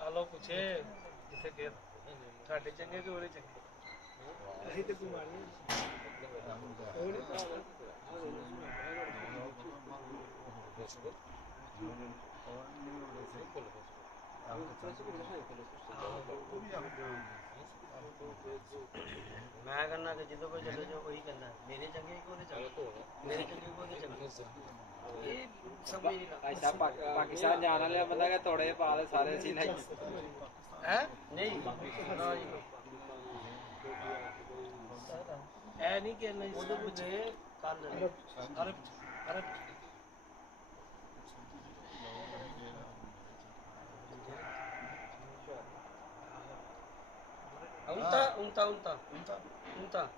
आलो पूछे जिसे के साढ़े चंगे कि ओरे चंगे ਅਸੀਂ ਤੇ ਬਿਮਾਰੀਆਂ मैं करना कि जिदों कोई चले जाओ वही करना मेरे चंगे को चंगे मेरे चंगे को चंगे ये समझ नहीं ऐसा पाकिस्तान जाने वाले बंदा का थोड़े पाल सारे सीन है हैं नहीं ना जी ऐ नहीं कहना उधर मुझे कल अरब अरब unta unta unta unta unta